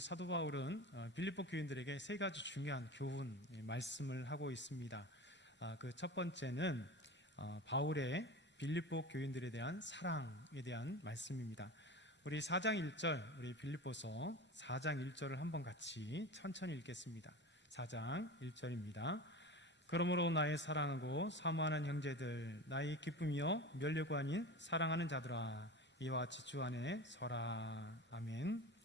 사도 바울은 빌립보 교인들에게 세 가지 중요한 교훈 말씀을 하고 있습니다. 그 첫 번째는 바울의 빌립보 교인들에 대한 사랑에 대한 말씀입니다. 우리 4장 1절, 우리 빌립보서 4장 1절을 한번 같이 천천히 읽겠습니다. 4장 1절입니다. 그러므로 나의 사랑하고 사모하는 형제들, 나의 기쁨이요 면류관 아닌 사랑하는 자들아, 이와 같이 주 안에 서라. 아멘.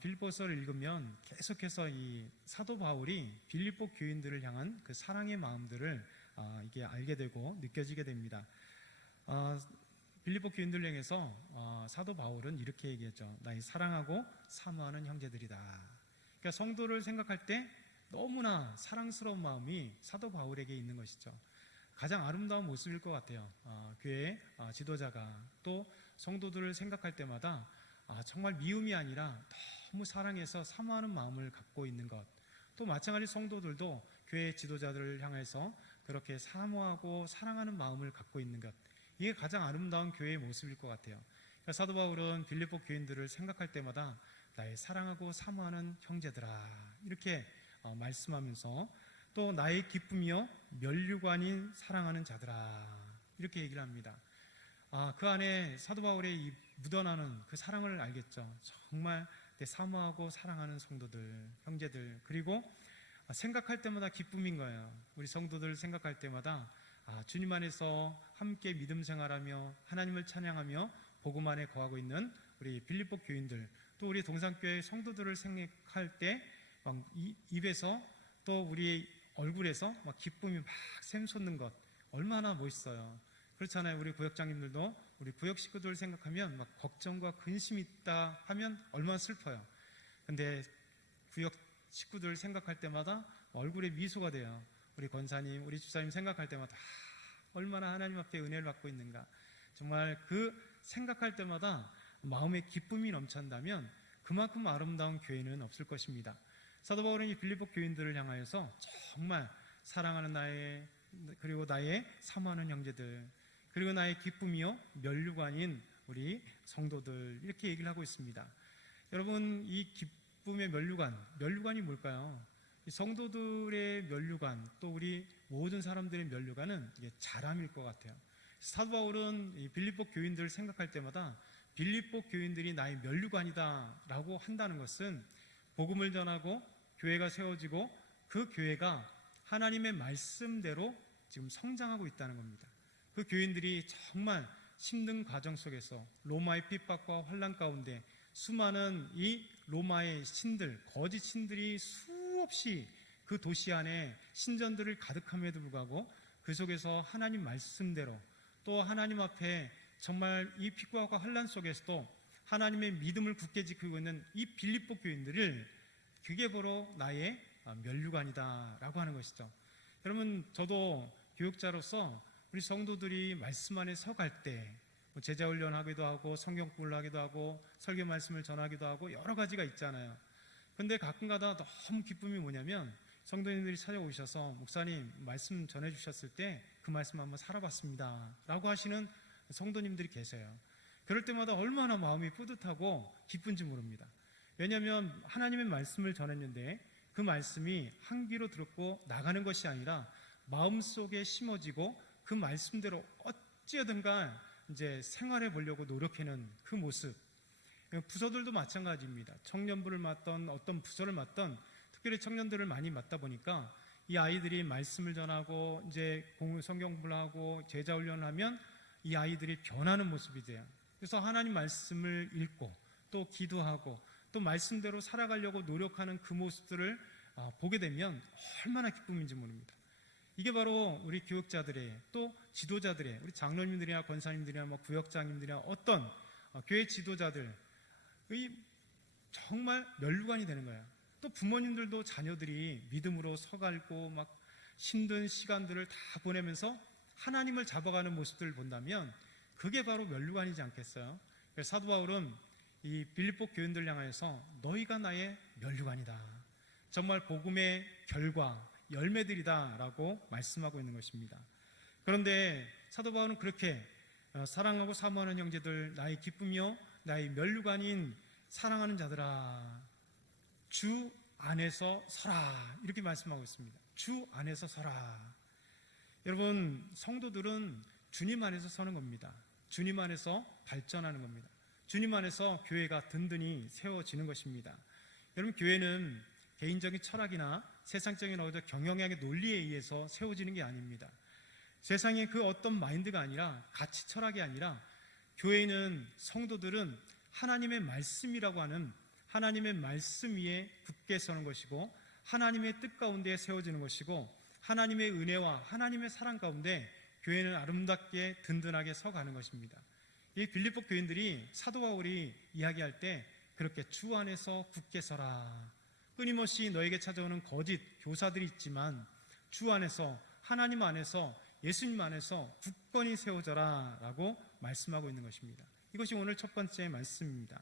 빌립보서를 읽으면 계속해서 이 사도 바울이 빌립보 교인들을 향한 그 사랑의 마음들을 이게 알게 되고 느껴지게 됩니다. 빌립보 교인들을 향해서 사도 바울은 이렇게 얘기했죠. 나의 사랑하고 사모하는 형제들이다. 그러니까 성도를 생각할 때 너무나 사랑스러운 마음이 사도 바울에게 있는 것이죠. 가장 아름다운 모습일 것 같아요. 교회 지도자가 또 성도들을 생각할 때마다 정말 미움이 아니라 너무 사랑해서 사모하는 마음을 갖고 있는 것. 또 마찬가지 성도들도 교회 지도자들을 향해서 그렇게 사모하고 사랑하는 마음을 갖고 있는 것. 이게 가장 아름다운 교회의 모습일 것 같아요. 그러니까 사도 바울은 빌립보 교인들을 생각할 때마다 나의 사랑하고 사모하는 형제들아, 이렇게 말씀하면서 또 나의 기쁨이요 면류관인 사랑하는 자들아, 이렇게 얘기를 합니다. 그 안에 사도 바울의 이 묻어나는 그 사랑을 알겠죠. 정말 내 사모하고 사랑하는 성도들, 형제들, 그리고 생각할 때마다 기쁨인 거예요. 우리 성도들 생각할 때마다 주님 안에서 함께 믿음 생활하며 하나님을 찬양하며 복음 안에 거하고 있는 우리 빌립보 교인들, 또 우리 동산교회 성도들을 생각할 때 막 입에서 또 우리 얼굴에서 막 기쁨이 막 샘솟는 것, 얼마나 멋있어요. 그렇잖아요. 우리 구역장님들도 우리 구역 식구들 생각하면 막 걱정과 근심이 있다 하면 얼마나 슬퍼요. 근데 구역 식구들 생각할 때마다 얼굴에 미소가 돼요. 우리 권사님, 우리 주사님 생각할 때마다 얼마나 하나님 앞에 은혜를 받고 있는가. 정말 그 생각할 때마다 마음에 기쁨이 넘친다면 그만큼 아름다운 교회는 없을 것입니다. 사도 바울은 이 빌립보 교인들을 향하여서 정말 사랑하는 그리고 나의 사모하는 형제들, 그리고 나의 기쁨이요 면류관인 우리 성도들, 이렇게 얘기를 하고 있습니다. 여러분, 이 기쁨의 면류관이 뭘까요? 이 성도들의 면류관, 또 우리 모든 사람들의 면류관은 이게 자람일 것 같아요. 사도 바울은 이 빌립보 교인들을 생각할 때마다 빌립보 교인들이 나의 면류관이다 라고 한다는 것은 복음을 전하고 교회가 세워지고 그 교회가 하나님의 말씀대로 지금 성장하고 있다는 겁니다. 그 교인들이 정말 힘든 과정 속에서 로마의 핍박과 환난 가운데 수많은 이 로마의 신들, 거짓 신들이 수없이 그 도시 안에 신전들을 가득함에도 불구하고 그 속에서 하나님 말씀대로 또 하나님 앞에 정말 이 핍박과 환난 속에서도 하나님의 믿음을 굳게 지키고 있는 이 빌립보 교인들을, 그게 바로 나의 면류관이다 라고 하는 것이죠. 여러분, 저도 교육자로서 우리 성도들이 말씀 안에 서갈 때 제자훈련하기도 하고 성경 공부를 하기도 하고 설교 말씀을 전하기도 하고 여러 가지가 있잖아요. 그런데 가끔가다 너무 기쁨이 뭐냐면 성도님들이 찾아오셔서 목사님 말씀 전해주셨을 때 그 말씀 한번 살아봤습니다 라고 하시는 성도님들이 계세요. 그럴 때마다 얼마나 마음이 뿌듯하고 기쁜지 모릅니다. 왜냐하면 하나님의 말씀을 전했는데 그 말씀이 한 귀로 들었고 나가는 것이 아니라 마음속에 심어지고 그 말씀대로 어찌하든가 이제 생활해 보려고 노력하는 그 모습. 부서들도 마찬가지입니다. 청년부를 맡던 어떤 부서를 맡던 특별히 청년들을 많이 맡다 보니까 이 아이들이 말씀을 전하고 이제 성경 공부를 하고 제자 훈련을 하면 이 아이들이 변하는 모습이 돼요. 그래서 하나님 말씀을 읽고 또 기도하고 또 말씀대로 살아가려고 노력하는 그 모습들을 보게 되면 얼마나 기쁨인지 모릅니다. 이게 바로 우리 교육자들의 또 지도자들의 우리 장로님들이나 권사님들이나 구역장님들이나 어떤 교회 지도자들의 정말 면류관이 되는 거예요. 또 부모님들도 자녀들이 믿음으로 서갈고 막 힘든 시간들을 다 보내면서 하나님을 잡아가는 모습들을 본다면 그게 바로 면류관이지 않겠어요? 그래서 사도 바울은 이 빌립보 교인들 향하여서 너희가 나의 면류관이다, 정말 복음의 결과, 열매들이다 라고 말씀하고 있는 것입니다. 그런데 사도 바울은 그렇게 사랑하고 사모하는 형제들, 나의 기쁨이요 나의 면류관인 사랑하는 자들아, 주 안에서 서라 이렇게 말씀하고 있습니다. 주 안에서 서라. 여러분, 성도들은 주님 안에서 서는 겁니다. 주님 안에서 발전하는 겁니다. 주님 안에서 교회가 든든히 세워지는 것입니다. 여러분, 교회는 개인적인 철학이나 세상적인 경영학의 논리에 의해서 세워지는 게 아닙니다. 세상의 그 어떤 마인드가 아니라, 가치 철학이 아니라, 교회는, 성도들은 하나님의 말씀이라고 하는 하나님의 말씀 위에 굳게 서는 것이고, 하나님의 뜻 가운데 세워지는 것이고, 하나님의 은혜와 하나님의 사랑 가운데 교회는 아름답게 든든하게 서가는 것입니다. 이 빌립보 교인들이 사도 바울이 이야기할 때 그렇게 주 안에서 굳게 서라. 끊임없이 너에게 찾아오는 거짓 교사들이 있지만 주 안에서, 하나님 안에서, 예수님 안에서 굳건히 세워져라 라고 말씀하고 있는 것입니다. 이것이 오늘 첫 번째 말씀입니다.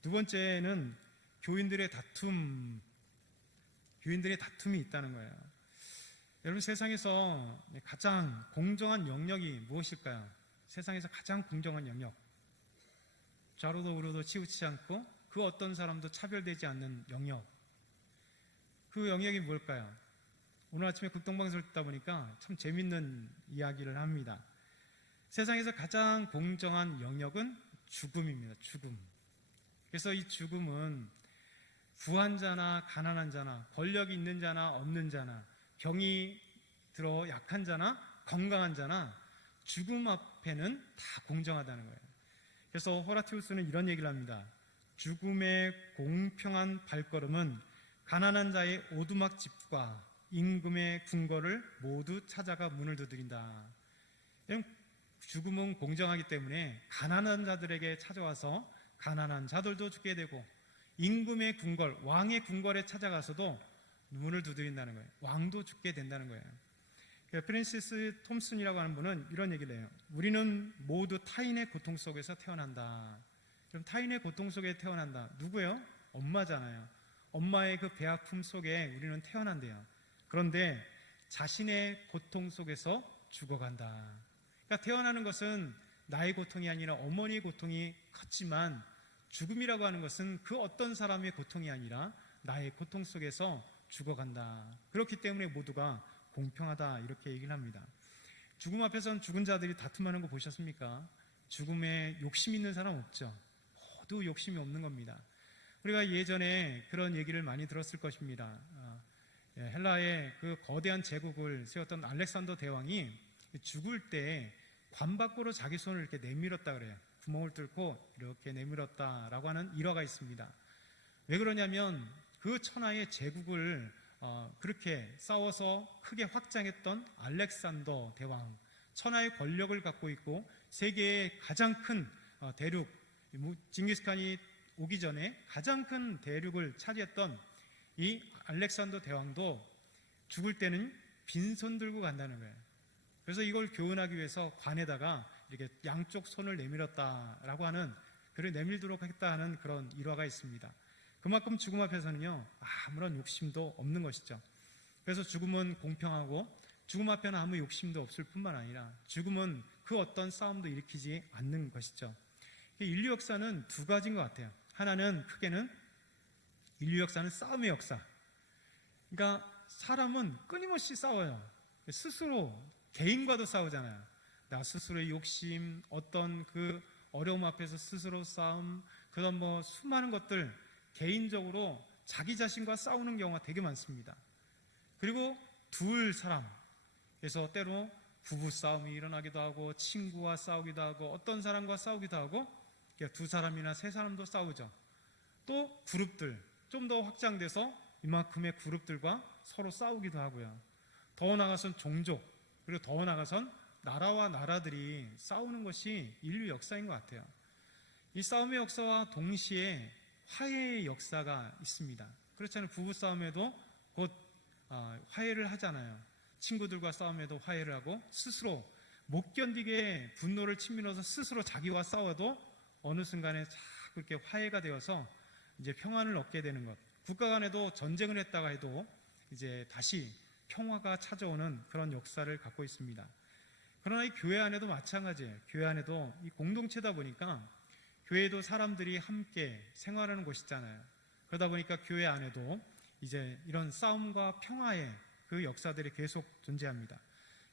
두 번째는 교인들의 다툼이 있다는 거예요. 여러분, 세상에서 가장 공정한 영역이 무엇일까요? 세상에서 가장 공정한 영역, 좌로도 우로도 치우치지 않고 그 어떤 사람도 차별되지 않는 영역, 그 영역이 뭘까요? 오늘 아침에 극동방송을 듣다 보니까 참 재밌는 이야기를 합니다. 세상에서 가장 공정한 영역은 죽음입니다. 죽음. 그래서 이 죽음은 부한 자나 가난한 자나, 권력이 있는 자나 없는 자나, 병이 들어 약한 자나 건강한 자나 죽음 앞에는 다 공정하다는 거예요. 그래서 호라티우스는 이런 얘기를 합니다. 죽음의 공평한 발걸음은 가난한 자의 오두막 집과 임금의 궁궐을 모두 찾아가 문을 두드린다. 죽음은 공정하기 때문에 가난한 자들에게 찾아와서 가난한 자들도 죽게 되고, 임금의 궁궐, 왕의 궁궐에 찾아가서도 문을 두드린다는 거예요. 왕도 죽게 된다는 거예요. 프랜시스 톰슨이라고 하는 분은 이런 얘기를 해요. 우리는 모두 타인의 고통 속에서 태어난다. 그럼 타인의 고통 속에 태어난다. 누구예요? 엄마잖아요. 엄마의 그 배아픔 속에 우리는 태어난대요. 그런데 자신의 고통 속에서 죽어간다. 그러니까 태어나는 것은 나의 고통이 아니라 어머니의 고통이 컸지만, 죽음이라고 하는 것은 그 어떤 사람의 고통이 아니라 나의 고통 속에서 죽어간다. 그렇기 때문에 모두가 공평하다, 이렇게 얘기를 합니다. 죽음 앞에서는 죽은 자들이 다툼하는 거 보셨습니까? 죽음에 욕심 있는 사람 없죠. 모두 욕심이 없는 겁니다. 우리가 예전에 그런 얘기를 많이 들었을 것입니다. 헬라의 그 거대한 제국을 세웠던 알렉산더 대왕이 죽을 때 관 밖으로 자기 손을 이렇게 내밀었다 그래요. 구멍을 뚫고 이렇게 내밀었다라고 하는 일화가 있습니다. 왜 그러냐면 그 천하의 제국을 그렇게 싸워서 크게 확장했던 알렉산더 대왕, 천하의 권력을 갖고 있고 세계의 가장 큰 대륙, 징기스칸이 오기 전에 가장 큰 대륙을 차지했던 이 알렉산더 대왕도 죽을 때는 빈손 들고 간다는 거예요. 그래서 이걸 교훈하기 위해서 관에다가 이렇게 양쪽 손을 내밀었다라고 하는, 그를 내밀도록 하겠다 하는 그런 일화가 있습니다. 그만큼 죽음 앞에서는요, 아무런 욕심도 없는 것이죠. 그래서 죽음은 공평하고, 죽음 앞에는 아무 욕심도 없을 뿐만 아니라 죽음은 그 어떤 싸움도 일으키지 않는 것이죠. 인류 역사는 두 가지인 것 같아요. 하나는 크게는 인류 역사는 싸움의 역사. 그러니까 사람은 끊임없이 싸워요. 스스로, 개인과도 싸우잖아요. 나 스스로의 욕심, 어떤 그 어려움 앞에서 스스로 싸움, 그런 수많은 것들, 개인적으로 자기 자신과 싸우는 경우가 되게 많습니다. 그리고 둘 사람, 그래서 때로 부부 싸움이 일어나기도 하고, 친구와 싸우기도 하고, 어떤 사람과 싸우기도 하고, 두 사람이나 세 사람도 싸우죠. 또 그룹들, 좀 더 확장돼서 이만큼의 그룹들과 서로 싸우기도 하고요. 더 나아가선 종족, 그리고 더 나아가선 나라와 나라들이 싸우는 것이 인류 역사인 것 같아요. 이 싸움의 역사와 동시에 화해의 역사가 있습니다. 그렇잖아요. 부부 싸움에도 곧 화해를 하잖아요. 친구들과 싸움에도 화해를 하고, 스스로 못 견디게 분노를 치밀어서 스스로 자기와 싸워도 어느 순간에 그렇게 화해가 되어서 이제 평안을 얻게 되는 것. 국가 간에도 전쟁을 했다가 해도 이제 다시 평화가 찾아오는 그런 역사를 갖고 있습니다. 그러나 이 교회 안에도 마찬가지예요. 교회 안에도 이 공동체다 보니까 교회도 사람들이 함께 생활하는 곳이잖아요. 그러다 보니까 교회 안에도 이제 이런 싸움과 평화의 그 역사들이 계속 존재합니다.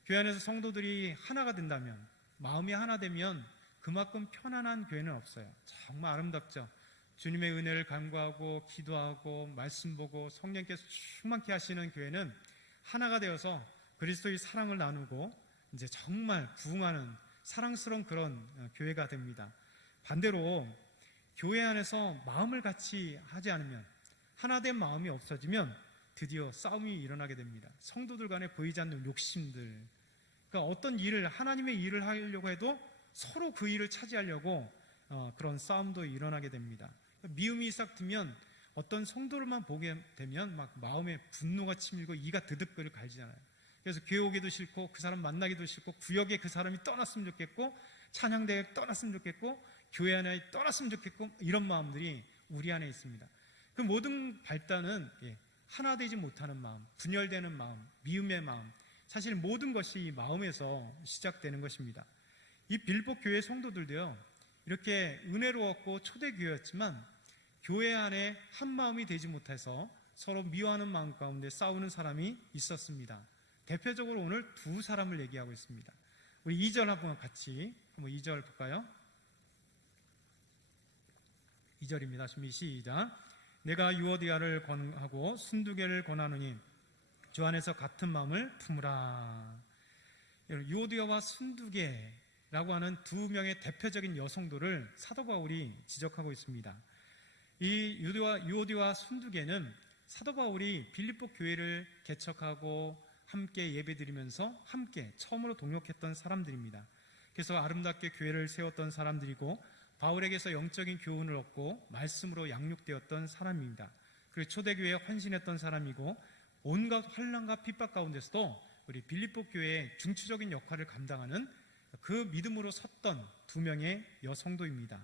교회 안에서 성도들이 하나가 된다면, 마음이 하나 되면 그만큼 편안한 교회는 없어요. 정말 아름답죠. 주님의 은혜를 간구하고 기도하고 말씀 보고 성령께서 충만케 하시는 교회는 하나가 되어서 그리스도의 사랑을 나누고 이제 정말 부흥하는 사랑스러운 그런 교회가 됩니다. 반대로 교회 안에서 마음을 같이 하지 않으면, 하나된 마음이 없어지면 드디어 싸움이 일어나게 됩니다. 성도들 간에 보이지 않는 욕심들, 그러니까 어떤 일을, 하나님의 일을 하려고 해도 서로 그 일을 차지하려고 그런 싸움도 일어나게 됩니다. 미움이 싹 트면 어떤 성도를만 보게 되면 막 마음에 분노가 치밀고 이가 드득거리고 갈지잖아요. 그래서 교회 오기도 싫고 그 사람 만나기도 싫고 구역에 그 사람이 떠났으면 좋겠고 찬양대회 떠났으면 좋겠고 교회 안에 떠났으면 좋겠고 이런 마음들이 우리 안에 있습니다. 그 모든 발단은 하나 되지 못하는 마음, 분열되는 마음, 미움의 마음, 사실 모든 것이 마음에서 시작되는 것입니다. 이 빌립보 교회 성도들도요, 이렇게 은혜로웠고 초대교회였지만 교회 안에 한 마음이 되지 못해서 서로 미워하는 마음 가운데 싸우는 사람이 있었습니다. 대표적으로 오늘 두 사람을 얘기하고 있습니다. 우리 2절 한번 같이 2절 볼까요? 2절입니다. 준비 시작. 내가 유오디아를 권하고 순두개를 권하노니 주 안에서 같은 마음을 품으라. 유오디아와 순두개라고 하는 두 명의 대표적인 여성도를 사도 바울이 지적하고 있습니다. 이 유오디아와 순두개는 사도 바울이 빌립보 교회를 개척하고 함께 예배드리면서 함께 처음으로 동역했던 사람들입니다. 그래서 아름답게 교회를 세웠던 사람들이고 바울에게서 영적인 교훈을 얻고 말씀으로 양육되었던 사람입니다. 그리고 초대교회에 헌신했던 사람이고 온갖 환난과 핍박 가운데서도 우리 빌립보 교회의 중추적인 역할을 감당하는 그 믿음으로 섰던 두 명의 여성도입니다.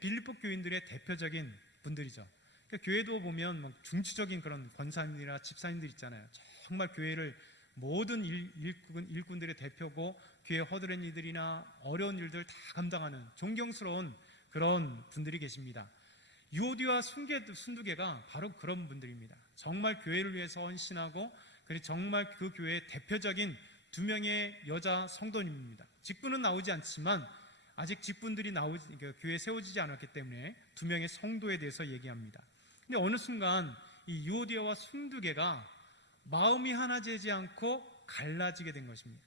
빌립보 교인들의 대표적인 분들이죠. 그러니까 교회도 보면 막 중추적인 그런 권사님이나 집사님들 있잖아요. 정말 교회를 모든 일꾼들의 대표고 교회 허드렛 일들이나 어려운 일들 다 감당하는 존경스러운 그런 분들이 계십니다. 유오디와 순두개가 바로 그런 분들입니다. 정말 교회를 위해서 헌신하고 그리고 정말 그 교회의 대표적인 두 명의 여자 성도님입니다. 직분은 나오지 않지만 아직 직분들이 교회에 세워지지 않았기 때문에 두 명의 성도에 대해서 얘기합니다. 근데 어느 순간 이 유오디아와 순두개가 마음이 하나 되지 않고 갈라지게 된 것입니다.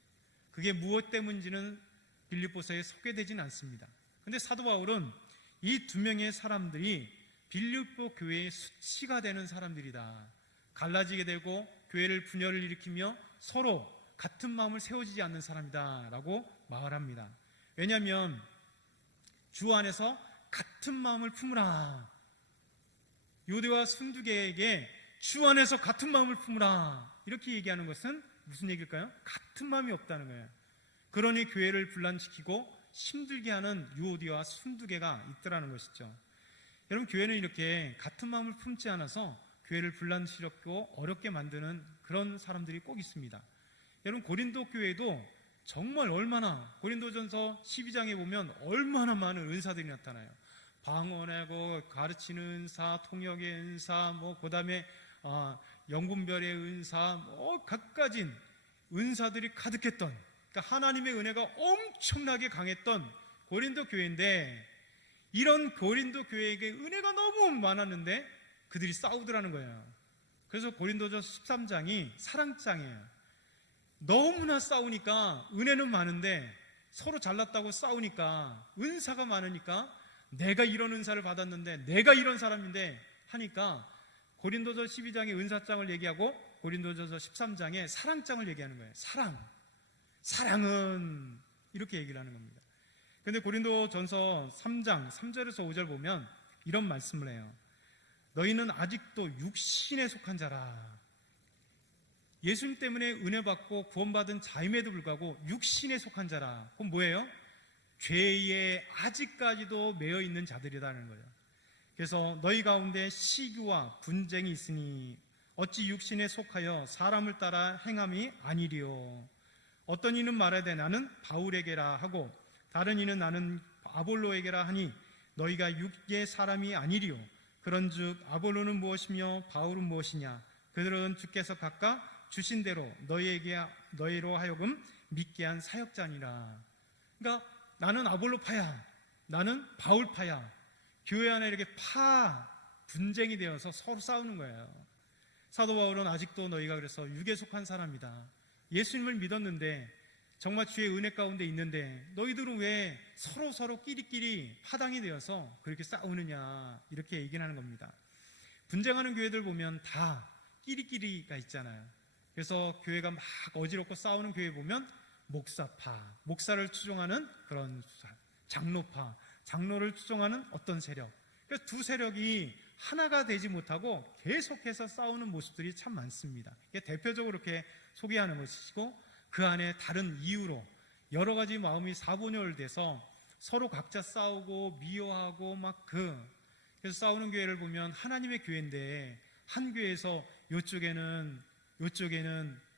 그게 무엇 때문인지는 빌립보서에 소개되지는 않습니다. 그런데 사도 바울은 이 두 명의 사람들이 빌립보 교회의 수치가 되는 사람들이다. 갈라지게 되고 교회를 분열을 일으키며 서로 같은 마음을 세워지지 않는 사람이다 라고 말합니다. 왜냐하면 주 안에서 같은 마음을 품으라. 유오디아와 순두개에게 주 안에서 같은 마음을 품으라 이렇게 얘기하는 것은 무슨 얘기일까요? 같은 마음이 없다는 거예요. 그러니 교회를 분란시키고 힘들게 하는 유오디아와 순두개가 있더라는 것이죠. 여러분, 교회는 이렇게 같은 마음을 품지 않아서 교회를 분란시켰고 어렵게 만드는 그런 사람들이 꼭 있습니다. 여러분, 고린도 교회도 정말 얼마나, 고린도전서 12장에 보면 얼마나 많은 은사들이 나타나요. 방언하고 가르치는 은사, 통역의 은사, 그 다음에 영분별의 은사, 갖가진 은사들이 가득했던, 그러니까 하나님의 은혜가 엄청나게 강했던 고린도 교회인데, 이런 고린도 교회에게 은혜가 너무 많았는데 그들이 싸우더라는 거예요. 그래서 고린도전서 13장이 사랑장이에요. 너무나 싸우니까, 은혜는 많은데 서로 잘났다고 싸우니까, 은사가 많으니까 내가 이런 은사를 받았는데, 내가 이런 사람인데 하니까 고린도서 12장에 은사장을 얘기하고 고린도전서 13장에 사랑장을 얘기하는 거예요. 사랑은 이렇게 얘기를 하는 겁니다. 그런데 고린도전서 3장 3절에서 5절 보면 이런 말씀을 해요. 너희는 아직도 육신에 속한 자라. 예수님 때문에 은혜 받고 구원받은 자임에도 불구하고 육신에 속한 자라. 그건 뭐예요? 죄에 아직까지도 매여 있는 자들이라는 거예요. 그래서 너희 가운데 시기와 분쟁이 있으니 어찌 육신에 속하여 사람을 따라 행함이 아니리요. 어떤 이는 말하되 나는 바울에게라 하고 다른 이는 나는 아볼로에게라 하니 너희가 육의 사람이 아니리요. 그런즉 아볼로는 무엇이며 바울은 무엇이냐? 그들은 주께서 각각 주신 대로 너희로 하여금 믿게 한 사역자니라. 그러니까 나는 아볼로파야, 나는 바울파야. 교회 안에 이렇게 분쟁이 되어서 서로 싸우는 거예요. 사도 바울은 아직도 너희가 그래서 육에 속한 사람이다. 예수님을 믿었는데 정말 주의 은혜 가운데 있는데 너희들은 왜 서로 끼리끼리 파당이 되어서 그렇게 싸우느냐, 이렇게 얘기를 하는 겁니다. 분쟁하는 교회들 보면 다 끼리끼리가 있잖아요. 그래서 교회가 막 어지럽고 싸우는 교회 보면 목사파, 목사를 추종하는 그런 장로파, 장로를 추종하는 어떤 세력, 그래서 두 세력이 하나가 되지 못하고 계속해서 싸우는 모습들이 참 많습니다. 이게 대표적으로 이렇게 소개하는 것이고, 그 안에 다른 이유로 여러 가지 마음이 사분열돼서 서로 각자 싸우고 미워하고 그래서 싸우는 교회를 보면 하나님의 교회인데 한 교회에서 요쪽에는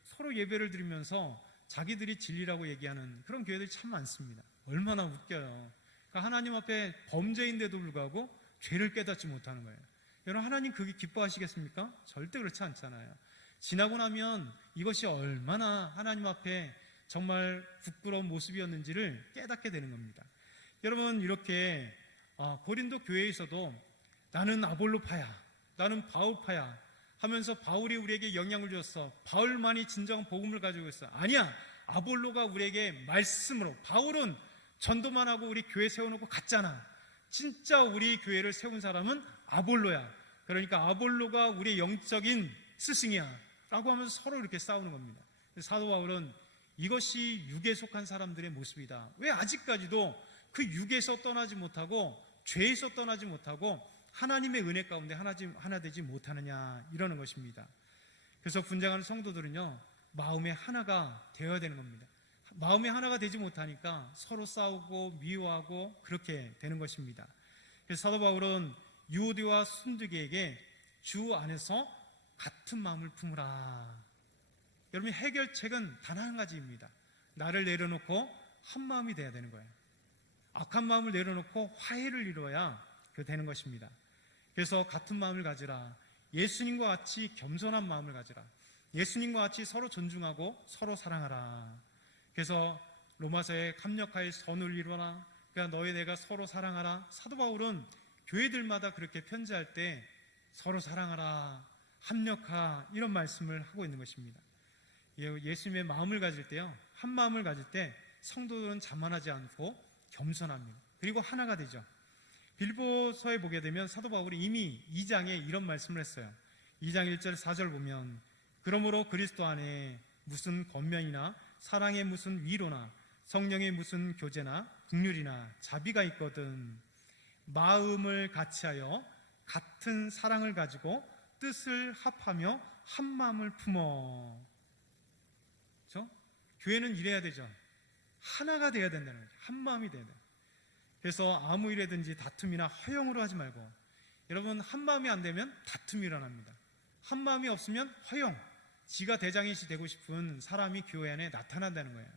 서로 예배를 드리면서 자기들이 진리라고 얘기하는 그런 교회들이 참 많습니다. 얼마나 웃겨요. 그러니까 하나님 앞에 범죄인데도 불구하고 죄를 깨닫지 못하는 거예요. 여러분, 하나님 그게 기뻐하시겠습니까? 절대 그렇지 않잖아요. 지나고 나면 이것이 얼마나 하나님 앞에 정말 부끄러운 모습이었는지를 깨닫게 되는 겁니다. 여러분, 이렇게 고린도 교회에서도 나는 아볼로파야, 나는 바울파야 하면서 바울이 우리에게 영향을 주었어, 바울만이 진정한 복음을 가지고 있어. 아니야, 아볼로가 우리에게 말씀으로, 바울은 전도만 하고 우리 교회 세워놓고 갔잖아. 진짜 우리 교회를 세운 사람은 아볼로야. 그러니까 아볼로가 우리의 영적인 스승이야 라고 하면서 서로 이렇게 싸우는 겁니다. 사도 바울은 이것이 육에 속한 사람들의 모습이다. 왜 아직까지도 그 육에서 떠나지 못하고 죄에서 떠나지 못하고 하나님의 은혜 가운데 하나 되지 못하느냐, 이러는 것입니다. 그래서 분쟁하는 성도들은요, 마음의 하나가 되어야 되는 겁니다. 마음의 하나가 되지 못하니까 서로 싸우고 미워하고 그렇게 되는 것입니다. 그래서 사도 바울은 유오디와 순두계에게 주 안에서 같은 마음을 품으라. 여러분, 해결책은 단 한 가지입니다. 나를 내려놓고 한 마음이 돼야 되는 거예요. 악한 마음을 내려놓고 화해를 이루어야 되는 것입니다. 그래서 같은 마음을 가지라. 예수님과 같이 겸손한 마음을 가지라. 예수님과 같이 서로 존중하고 서로 사랑하라. 그래서 로마서에 합력하여 선을 이루어라. 그러니까 너희 내가 서로 사랑하라. 사도 바울은 교회들마다 그렇게 편지할 때 서로 사랑하라, 합력하, 이런 말씀을 하고 있는 것입니다. 예수님의 마음을 가질 때요, 한 마음을 가질 때 성도들은 자만하지 않고 겸손합니다. 그리고 하나가 되죠. 빌보서에 보게 되면 사도 바울이 이미 2장에 이런 말씀을 했어요. 2장 1절 4절 보면 그러므로 그리스도 안에 무슨 권면이나 사랑의 무슨 위로나 성령의 무슨 교제나 긍휼이나 자비가 있거든 마음을 같이하여 같은 사랑을 가지고 뜻을 합하며 한 마음을 품어. 그렇죠? 교회는 이래야 되죠. 하나가 돼야 된다는 거죠. 한 마음이 돼야 돼요. 그래서 아무 일에든지 다툼이나 허용으로 하지 말고, 여러분, 한 마음이 안 되면 다툼이 일어납니다. 한 마음이 없으면 허용, 지가 대장이시 되고 싶은 사람이 교회 안에 나타난다는 거예요.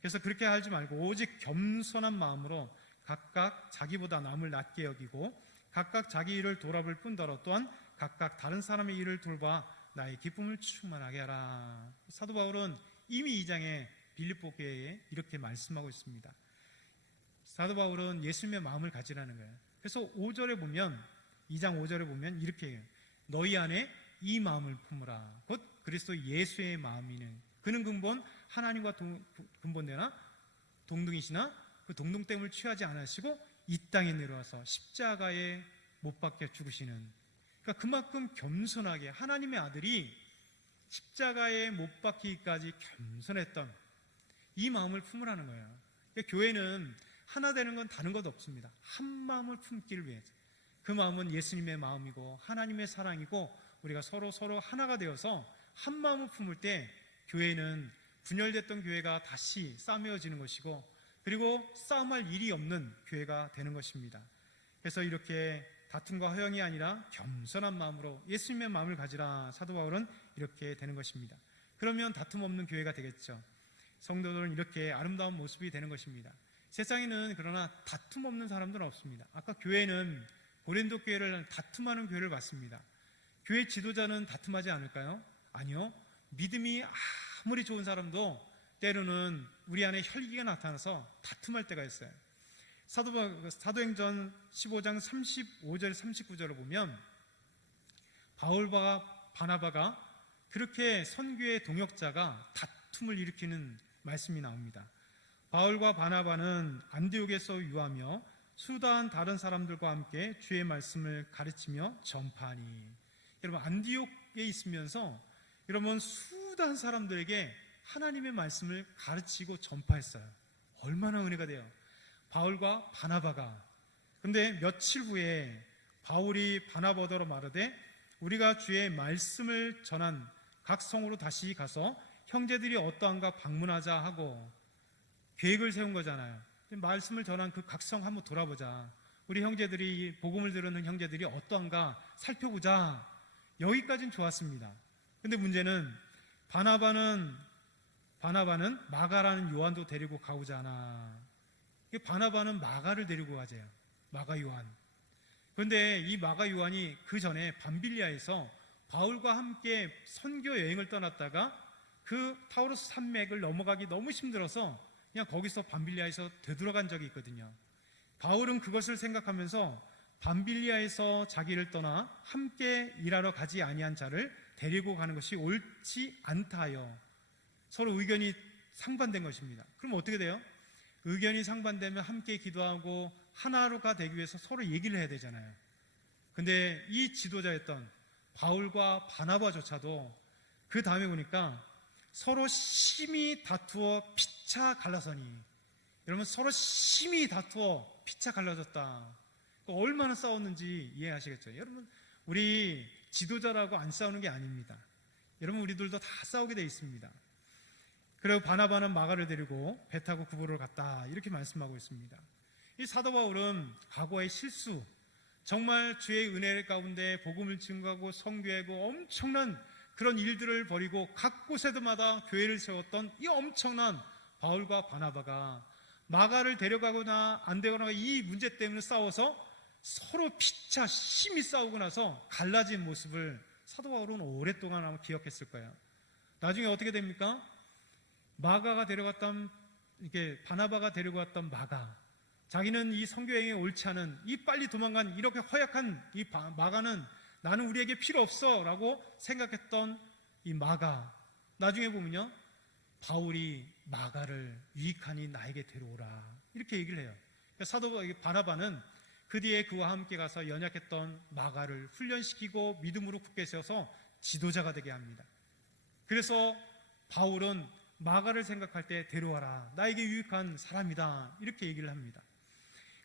그래서 그렇게 하지 말고 오직 겸손한 마음으로 각각 자기보다 남을 낮게 여기고 각각 자기 일을 돌아볼 뿐더러 또한 각각 다른 사람의 일을 돌봐 나의 기쁨을 충만하게 하라. 사도 바울은 이미 2장에 빌립보 교회에 이렇게 말씀하고 있습니다. 사도 바울은 예수님의 마음을 가지라는 거예요. 그래서 5절에 보면, 2장 5절에 보면 이렇게 해요. 너희 안에 이 마음을 품으라. 곧 그리스도 예수의 마음이는, 그는 근본 하나님과 근본되나 동등이시나 그 동등됨을 취하지 않으시고 이 땅에 내려와서 십자가에 못 박혀 죽으시는, 그러니까 그만큼 겸손하게 하나님의 아들이 십자가에 못 박히기까지 겸손했던 이 마음을 품으라는 거예요. 그러니까 교회는 하나 되는 건 다른 것 없습니다. 한 마음을 품기를 위해서. 그 마음은 예수님의 마음이고 하나님의 사랑이고 우리가 서로 하나가 되어서 한 마음을 품을 때 교회는 분열됐던 교회가 다시 싸매어지는 것이고, 그리고 싸움할 일이 없는 교회가 되는 것입니다. 그래서 이렇게 다툼과 허영이 아니라 겸손한 마음으로 예수님의 마음을 가지라. 사도 바울은 이렇게 되는 것입니다. 그러면 다툼 없는 교회가 되겠죠. 성도들은 이렇게 아름다운 모습이 되는 것입니다. 세상에는 그러나 다툼 없는 사람들은 없습니다. 아까 교회는 고린도 교회를 다툼하는 교회를 봤습니다. 교회 지도자는 다툼하지 않을까요? 아니요. 믿음이 아무리 좋은 사람도 때로는 우리 안에 혈기가 나타나서 다툼할 때가 있어요. 사도행전 15장 35절 39절을 보면 바울과 바나바가 그렇게 선교의 동역자가 다툼을 일으키는 말씀이 나옵니다. 바울과 바나바는 안디옥에서 유하며 수다한 다른 사람들과 함께 주의 말씀을 가르치며 전파하니. 여러분, 안디옥에 있으면서 여러분 수다한 사람들에게 하나님의 말씀을 가르치고 전파했어요. 얼마나 은혜가 돼요. 바울과 바나바가. 근데 며칠 후에 바울이 바나바더러 말하되 우리가 주의 말씀을 전한 각 성으로 다시 가서 형제들이 어떠한가 방문하자 하고 계획을 세운 거잖아요. 말씀을 전한 그 각 성 한번 돌아보자. 우리 형제들이, 복음을 들은 형제들이 어떠한가 살펴보자. 여기까지는 좋았습니다. 근데 문제는 바나바는 마가라는 요한도 데리고 가고자 하나. 바나바는 마가를 데리고 가재요. 마가 요한. 그런데 이 마가 요한이 그 전에 밤빌리아에서 바울과 함께 선교 여행을 떠났다가 그 타우로스 산맥을 넘어가기 너무 힘들어서 그냥 거기서 밤빌리아에서 되돌아간 적이 있거든요. 바울은 그것을 생각하면서 밤빌리아에서 자기를 떠나 함께 일하러 가지 아니한 자를 데리고 가는 것이 옳지 않다 하여 서로 의견이 상반된 것입니다. 그럼 어떻게 돼요? 의견이 상반되면 함께 기도하고 하나로가 되기 위해서 서로 얘기를 해야 되잖아요. 근데 이 지도자였던 바울과 바나바조차도 그 다음에 보니까 서로 심히 다투어 피차 갈라서니. 여러분, 서로 심히 다투어 피차 갈라졌다. 얼마나 싸웠는지 이해하시겠죠? 여러분, 우리 지도자라고 안 싸우는 게 아닙니다. 여러분, 우리들도 다 싸우게 돼 있습니다. 그리고 바나바는 마가를 데리고 배 타고 구보로를 갔다, 이렇게 말씀하고 있습니다. 이 사도 바울은 과거의 실수, 정말 주의 은혜 가운데 복음을 증거하고 선교하고 엄청난 그런 일들을 벌이고 각 곳에마다 교회를 세웠던 이 엄청난 바울과 바나바가 마가를 데려가거나 안 되거나 이 문제 때문에 싸워서 서로 피차 심히 싸우고 나서 갈라진 모습을 사도 바울은 오랫동안 아마 기억했을 거예요. 나중에 어떻게 됩니까? 마가가 데려갔던, 이게 바나바가 데려갔던 마가, 자기는 이 선교여행에 옳지 않은, 이 빨리 도망간 이렇게 허약한 이 마가는 나는 우리에게 필요 없어 라고 생각했던 이 마가, 나중에 보면요, 바울이 마가를 유익하니 나에게 데려오라, 이렇게 얘기를 해요. 사도 바나바는 그 뒤에 그와 함께 가서 연약했던 마가를 훈련시키고 믿음으로 굳게 세워서 지도자가 되게 합니다. 그래서 바울은 마가를 생각할 때 데려와라, 나에게 유익한 사람이다, 이렇게 얘기를 합니다.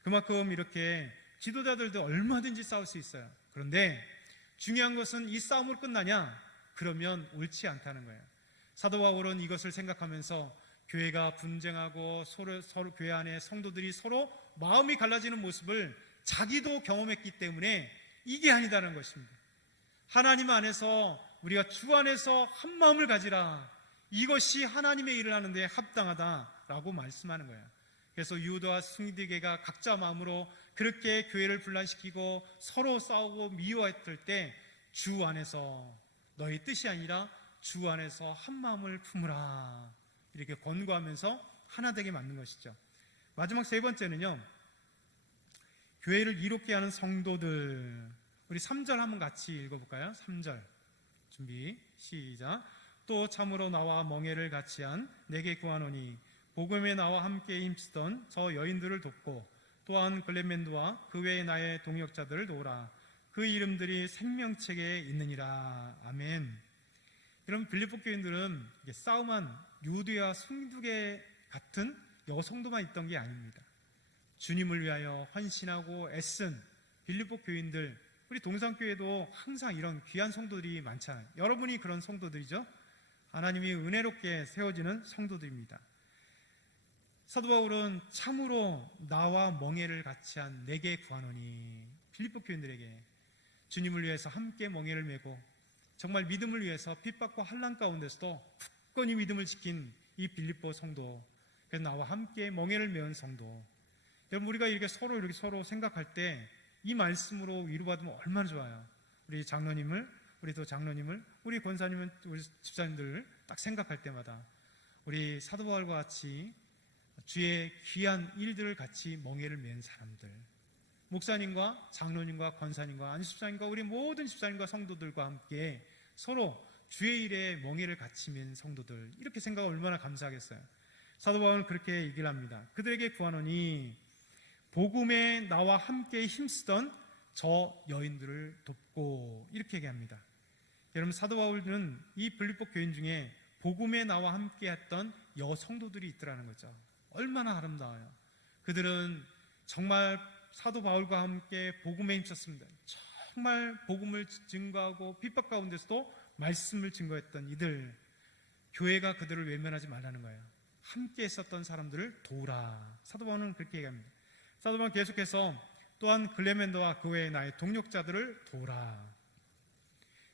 그만큼 이렇게 지도자들도 얼마든지 싸울 수 있어요. 그런데 중요한 것은 이 싸움으로 끝나냐? 그러면 옳지 않다는 거예요. 사도 바울은 이것을 생각하면서 교회가 분쟁하고 서로 교회 안에 성도들이 서로 마음이 갈라지는 모습을 자기도 경험했기 때문에 이게 아니다는 것입니다. 하나님 안에서, 우리가 주 안에서 한 마음을 가지라, 이것이 하나님의 일을 하는데 합당하다라고 말씀하는 거예요. 그래서 유다와 승디게가 각자 마음으로 그렇게 교회를 분란시키고 서로 싸우고 미워했을 때 주 안에서 너희 뜻이 아니라 주 안에서 한 마음을 품으라, 이렇게 권고하면서 하나 되게 만든 것이죠. 마지막 세 번째는요, 교회를 이롭게 하는 성도들. 우리 3절 한번 같이 읽어볼까요? 3절 준비 시작. 또 참으로 나와 멍에를 같이 한 내게 구하노니 복음에 나와 함께 힘쓰던 저 여인들을 돕고 또한 글레멘드와 그 외의 나의 동역자들을 도우라. 그 이름들이 생명책에 있느니라. 아멘. 여러분, 빌립보 교인들은 싸움한 유대와 순두계 같은 여성도만 있던 게 아닙니다. 주님을 위하여 헌신하고 애쓴 빌립보 교인들, 우리 동산교회도 항상 이런 귀한 성도들이 많잖아요. 여러분이 그런 성도들이죠. 하나님이 은혜롭게 세워지는 성도들입니다. 사도 바울은 참으로 나와 멍에를 같이 한 내게 구하노니, 빌립보 교인들에게 주님을 위해서 함께 멍에를 메고 정말 믿음을 위해서 핍박과 환난 가운데서도 굳건히 믿음을 지킨 이 빌립보 성도, 그래서 나와 함께 멍에를 메은 성도. 여러분, 우리가 이렇게 서로 생각할 때 이 말씀으로 위로받으면 얼마나 좋아요. 우리 장로님을, 우리 권사님은, 우리 집사님들 딱 생각할 때마다 우리 사도 바울과 같이 주의 귀한 일들을 같이 멍에를 맨 사람들, 목사님과 장로님과 권사님과 안수집사님과 우리 모든 집사님과 성도들과 함께 서로 주의 일에 멍에를 같이 맨 성도들, 이렇게 생각하면 얼마나 감사하겠어요. 사도 바울은 그렇게 얘기를 합니다. 그들에게 구하노니 복음에 나와 함께 힘쓰던 저 여인들을 돕고, 이렇게 얘기합니다. 여러분, 사도 바울은 이 빌립보 교인 중에 복음에 나와 함께 했던 여성도들이 있더라는 거죠. 얼마나 아름다워요. 그들은 정말 사도 바울과 함께 복음에 힘썼습니다. 정말 복음을 증거하고 핍박 가운데서도 말씀을 증거했던 이들, 교회가 그들을 외면하지 말라는 거예요. 함께 했었던 사람들을 도우라. 사도 바울은 그렇게 얘기합니다. 사도 바울은 계속해서 또한 글레멘더와 그 외의 나의 동력자들을 도우라.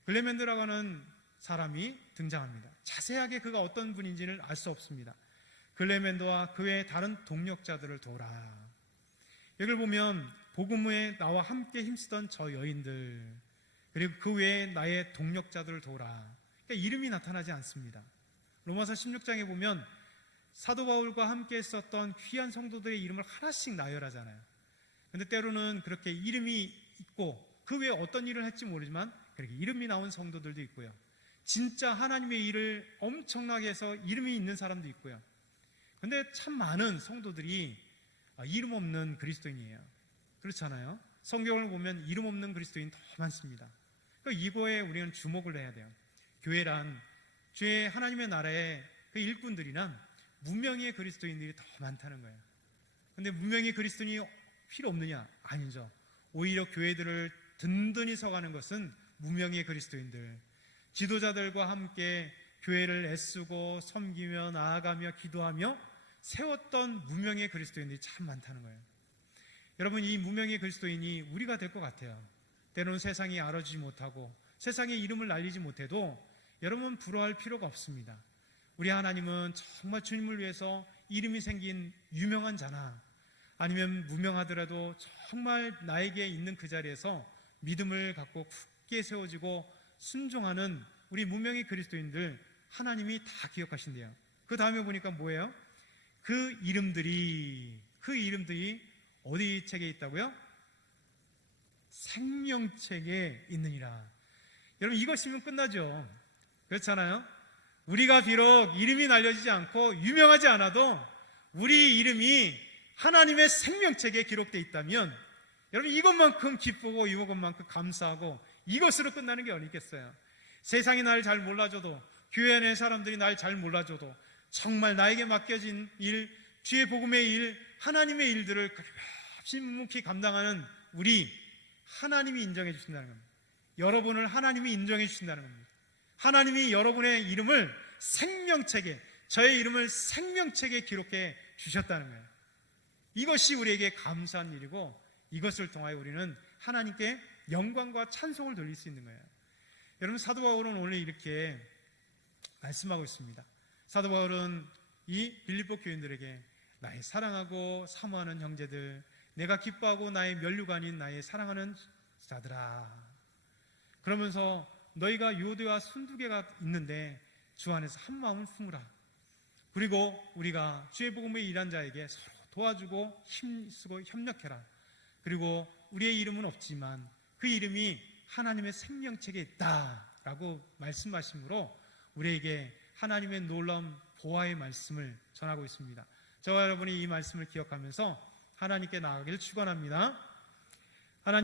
글레멘더라고 하는 사람이 등장합니다. 자세하게 그가 어떤 분인지는 알 수 없습니다. 글레멘더와 그 외의 다른 동력자들을 도우라. 여기를 보면 복음에 나와 함께 힘쓰던 저 여인들, 그리고 그 외에 나의 동력자들을 도우라. 그러니까 이름이 나타나지 않습니다. 로마서 16장에 보면 사도 바울과 함께 했었던 귀한 성도들의 이름을 하나씩 나열하잖아요. 그런데 때로는 그렇게 이름이 있고 그 외에 어떤 일을 했지 모르지만 그렇게 이름이 나온 성도들도 있고요. 진짜 하나님의 일을 엄청나게 해서 이름이 있는 사람도 있고요. 그런데 참 많은 성도들이 이름 없는 그리스도인이에요. 그렇잖아요. 성경을 보면 이름 없는 그리스도인 더 많습니다. 그러니까 이거에 우리는 주목을 해야 돼요. 교회란 주의 하나님의 나라의 그 일꾼들이란 무명의 그리스도인들이 더 많다는 거예요. 그런데 무명의 그리스도인이 필요 없느냐? 아니죠. 오히려 교회들을 든든히 서가는 것은 무명의 그리스도인들, 지도자들과 함께 교회를 애쓰고 섬기며 나아가며 기도하며 세웠던 무명의 그리스도인들이 참 많다는 거예요. 여러분, 이 무명의 그리스도인이 우리가 될 것 같아요. 때로는 세상이 알아주지 못하고 세상의 이름을 날리지 못해도 여러분 부러워할 필요가 없습니다. 우리 하나님은 정말 주님을 위해서 이름이 생긴 유명한 자나 아니면 무명하더라도 정말 나에게 있는 그 자리에서 믿음을 갖고 굳게 세워지고 순종하는 우리 무명의 그리스도인들 하나님이 다 기억하신대요. 그 다음에 보니까 뭐예요? 그 이름들이 어디 책에 있다고요? 생명책에 있느니라. 여러분, 이것이면 끝나죠. 그렇잖아요. 우리가 비록 이름이 날려지지 않고 유명하지 않아도 우리 이름이 하나님의 생명책에 기록되어 있다면 여러분, 이것만큼 기쁘고 이것만큼 감사하고 이것으로 끝나는 게 어디 있겠어요. 세상이 날 잘 몰라줘도, 교회 안의 사람들이 날 잘 몰라줘도 정말 나에게 맡겨진 일, 주의 복음의 일, 하나님의 일들을 그렇게 묵묵히 감당하는 우리, 하나님이 인정해 주신다는 겁니다. 여러분을 하나님이 인정해 주신다는 겁니다. 하나님이 여러분의 이름을 생명책에, 저의 이름을 생명책에 기록해 주셨다는 거예요. 이것이 우리에게 감사한 일이고 이것을 통하여 우리는 하나님께 영광과 찬송을 돌릴 수 있는 거예요. 여러분, 사도 바울은 오늘 이렇게 말씀하고 있습니다. 사도 바울은 이 빌립보 교인들에게 나의 사랑하고 사모하는 형제들, 내가 기뻐하고 나의 면류관인 나의 사랑하는 자들아, 그러면서 너희가 요대와 순두개가 있는데 주 안에서 한 마음을 품으라. 그리고 우리가 주의 복음의 일한 자에게 서로 도와주고 힘쓰고 협력해라. 그리고 우리의 이름은 없지만 그 이름이 하나님의 생명책에 있다라고 말씀하심으로 우리에게 하나님의 놀라운 보화의 말씀을 전하고 있습니다. 저와 여러분이 이 말씀을 기억하면서 하나님께 나아가길 축원합니다.